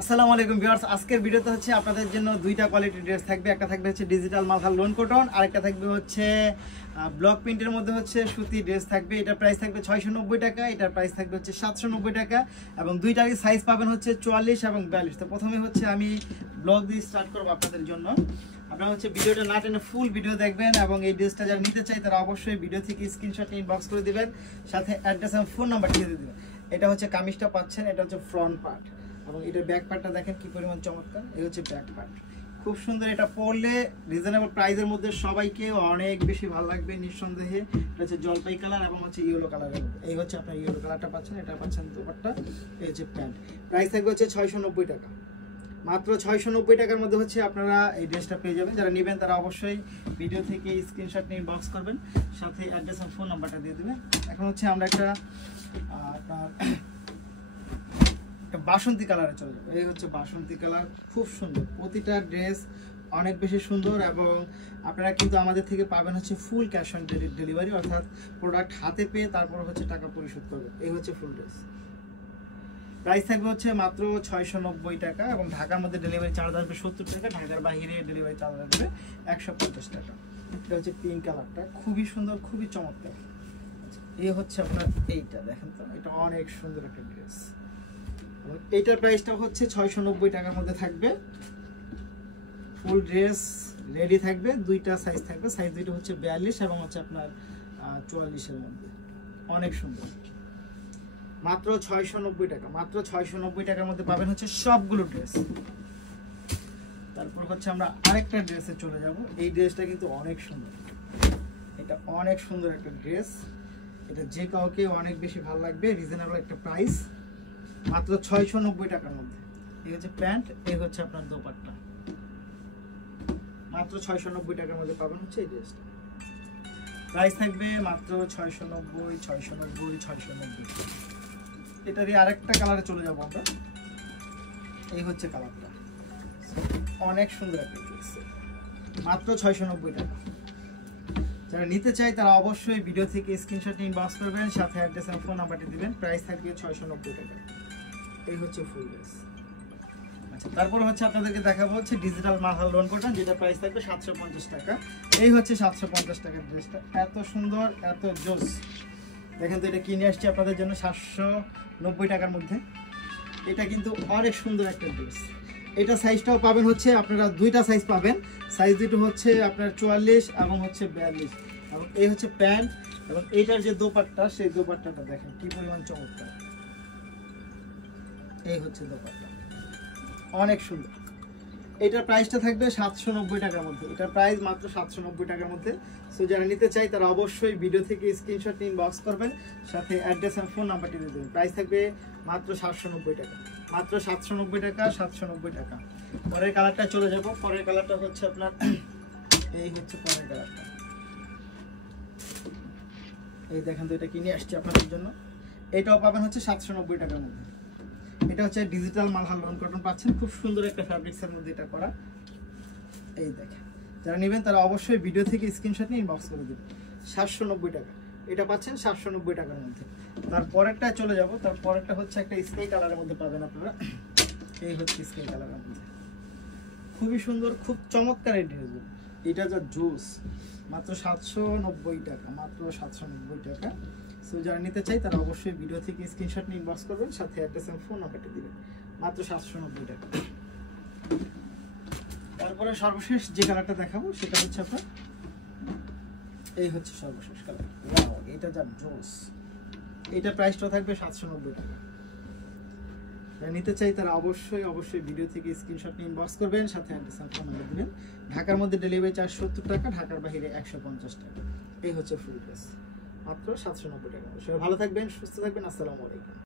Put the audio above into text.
আসসালামু আলাইকুম ভিউয়ার্স, আজকের ভিডিওতে হচ্ছে আপনাদের জন্য দুইটা কোয়ালিটির ড্রেস থাকবে। একটা থাকবে হচ্ছে ডিজিটাল মালহার লোন কটন, আরেকটা থাকবে হচ্ছে ব্লক প্রিন্টের মধ্যে হচ্ছে সুতি ড্রেস থাকবে। এটার প্রাইস থাকবে 690 টাকা, এটার প্রাইস থাকবে হচ্ছে 790 টাকা এবং দুইটারই সাইজ পাবেন হচ্ছে 44 এবং 42। তো প্রথমে হচ্ছে আমি ব্লক দিয়ে স্টার্ট করবো আপনাদের জন্য। আপনারা হচ্ছে ভিডিওটা না টেনে ফুল ভিডিও দেখবেন এবং এই ড্রেসটা যারা নিতে চাই তারা অবশ্যই ভিডিও থেকে স্ক্রিনশট নিয়ে ইনবক্স করে দিবেন, সাথে অ্যাড্রেস এবং ফোন নাম্বার দিয়ে দিবেন। এটা হচ্ছে কামিজটা পাচ্ছেন, এটা হচ্ছে ফ্রন্ট পার্ট এবং এটার ব্যাক পার্টটা দেখেন কি পরিমাণ চমৎকার। এই হচ্ছে ব্যাক পার্ট, খুব সুন্দর। এটা পরলে রিজনেবল প্রাইসের মধ্যে সবাইকে অনেক বেশি ভালো লাগবে নিঃসন্দেহে। এটা হচ্ছে জলপাই কালার এবং হচ্ছে ইয়েলো কালারের মধ্যে। এই হচ্ছে আপনার ইয়েলো কালারটা পাচ্ছেন, এটা পাচ্ছেন দোপাট্টা। এই হচ্ছে প্যান্ট, প্রাইস থাকবে হচ্ছে 690 টাকা। মাত্র 690 টাকার মধ্যে হচ্ছে আপনারা এই ড্রেসটা পেয়ে যাবেন। যারা নেবেন তারা অবশ্যই ভিডিও থেকে স্ক্রিনশট নিয়ে ইনবক্স করবেন, সাথে অ্যাড্রেস আর ফোন নাম্বারটা দিয়ে দেবেন। এখন হচ্ছে আমরা একটা আপনার বাসন্তী কালারে চলে যাবে। এই হচ্ছে বাসন্তী কালার, খুব সুন্দর। প্রতিটা ড্রেস অনেক বেশি সুন্দর এবং আপনারা কিন্তু আমাদের থেকে পাবেন হচ্ছে ফুল ক্যাশ অন ডেলিভারি, অর্থাৎ প্রোডাক্ট হাতে পেয়ে তারপর হচ্ছে টাকা পরিশোধ করবে। এই হচ্ছে ফুল ড্রেস, প্রাইস থাকবে হচ্ছে মাত্র 690 টাকা এবং ঢাকার মধ্যে ডেলিভারি চার্জ আসবে 70 টাকা, ঢাকার বাইরে ডেলিভারি চার্জ আসবে 150 টাকা। এটা হচ্ছে পিঙ্ক কালারটা, খুবই সুন্দর, খুবই চমৎকার। এই হচ্ছে আপনার এইটা দেখেন তো, এটা অনেক সুন্দর একটা ড্রেস। এইটার প্রাইসটা হচ্ছে 690 টাকার মধ্যে থাকবে। ফুল ড্রেস রেডি থাকবে, দুইটা সাইজ থাকবে। সাইজ দুইটা হচ্ছে 42 এবং হচ্ছে আপনার 44 এর মধ্যে। অনেক সুন্দর, মাত্র 690 টাকা। মাত্র 690 টাকার মধ্যে পাবেন হচ্ছে সবগুলো ড্রেস। তারপর হচ্ছে আমরা আরেকটা ড্রেসে চলে যাব। এই ড্রেসটা কিন্তু অনেক সুন্দর, এটা অনেক সুন্দর একটা ড্রেস। এটা যে কাউকে অনেক বেশি ভালো লাগবে, রিজনেবল একটা প্রাইস, মাত্র 690 টাকার মধ্যে। এই হচ্ছে প্যান্ট, এই হচ্ছে আপনার দোপাট্টা। মাত্র 690 টাকার মধ্যে পাবেন হচ্ছে এই ড্রেসটা। প্রাইস থাকবে মাত্র 690, 690, 690। এটারই আরেকটা কালারে চলে যাবো আমরা। এই হচ্ছে কালারটা, অনেক সুন্দর একটা ড্রেস, মাত্র 690 টাকা। যারা নিতে চাই তারা অবশ্যই ভিডিও থেকে স্ক্রিনশট নিয়ে ইনবক্স করবেন, সাথে অ্যাড্রেস আর ফোন নাম্বারটি দিবেন। প্রাইস থাকবে 690 টাকা। এই হচ্ছে ফুল ড্রেস। আচ্ছা, তারপর হচ্ছে আপনাদেরকে দেখাবো হচ্ছে ডিজিটাল মালহার লোন কটন, যেটা প্রাইস থাকবে 750 টাকা। এই হচ্ছে 750 টাকার ড্রেসটা, এত সুন্দর, এত জোস। দেখেন তো, এটা কিনে আসছি আপনাদের জন্য 790 টাকার মধ্যে। এটা কিন্তু অনেক সুন্দর একটা ড্রেস। এটা সাইজটাও পাবেন হচ্ছে আপনারা দুইটা সাইজ পাবেন। সাইজ দুটো হচ্ছে আপনার 44 এবং হচ্ছে 42 এবং এই হচ্ছে প্যান্ট এবং এইটার যে দোপাট্টা, সেই দোপাট্টাটা দেখেন কি পরিমাণ চমৎকার। এই হচ্ছে দোপাট্টা, অনেক সুন্দর। এটার প্রাইসটা থাকবে 790 টাকার মধ্যে। এটার প্রাইস মাত্র 790 টাকার মধ্যে। সো যারা নিতে চাই তারা অবশ্যই ভিডিও থেকে স্ক্রিনশট নিয়ে ইনবক্স করবেন, সাথে অ্যাড্রেস আর ফোন নাম্বারটি দিয়ে দেবেন। প্রাইস থাকবে মাত্র 790 টাকা। মাত্র 790 টাকা, 790 টাকা। পরের কালারটা চলে যাব। পরের কালারটা হচ্ছে আপনার এই হচ্ছে পরের কালারটা। এই দেখেন তো, এটা কিনে আসছি আপনাদের জন্য। এটাও পাবেন হচ্ছে 790 টাকার মধ্যে। এটা হচ্ছে ডিজিটাল মালহার লোন কটন পাচ্ছেন, খুব সুন্দর একটা ফ্যাব্রিক্সের মধ্যে এটা করা। এই দেখেন, যারা নেবেন তারা অবশ্যই ভিডিও থেকে স্ক্রিনশট নিয়ে ইনবক্স করে দেবেন। 790 টাকা এটা পাচ্ছেন, 790 টাকার মধ্যে। তারপরেরটা চলে যাব। তারপরেরটা হচ্ছে একটা স্কাই কালারের মধ্যে পাবেন আপনারা। এই হচ্ছে স্কাই কালারের মধ্যে, খুবই সুন্দর, খুব চমৎকার এই ড্রেসগুলো। এটা যা জুস, মাত্র 790 টাকা। মাত্র 790 টাকা। সো যারা নিতে চাই তারা অবশ্যই ভিডিও থেকে স্ক্রিনশট নিয়ে ইনবক্স করবেন, সাথে অ্যাড্রেস এবং ফোন নাম্বারটা দিবেন। মাত্র 790 টাকা। তারপরে সর্বশেষ যে কালারটা দেখাবো সেটা হচ্ছে আপনার এই হচ্ছে সর্বশেষ কালার। ওয়াও, এটা যা জোস। এটা প্রাইসটা থাকবে 790 টাকা। যারা নিতে চাই তারা অবশ্যই ভিডিও থেকে স্ক্রিনশট নিয়ে ইনবক্স করবেন, সাথে অ্যাড্রেস আর ফোন নাম্বার দিবেন। ঢাকার মধ্যে ডেলিভারি চার্জ 70 টাকা, ঢাকার বাইরে 150 টাকা। এই হচ্ছে ফুল ড্রেস, মাত্র 790 টাকা। সবাই ভালো থাকবেন, সুস্থ থাকবেন। আসসালামু আলাইকুম।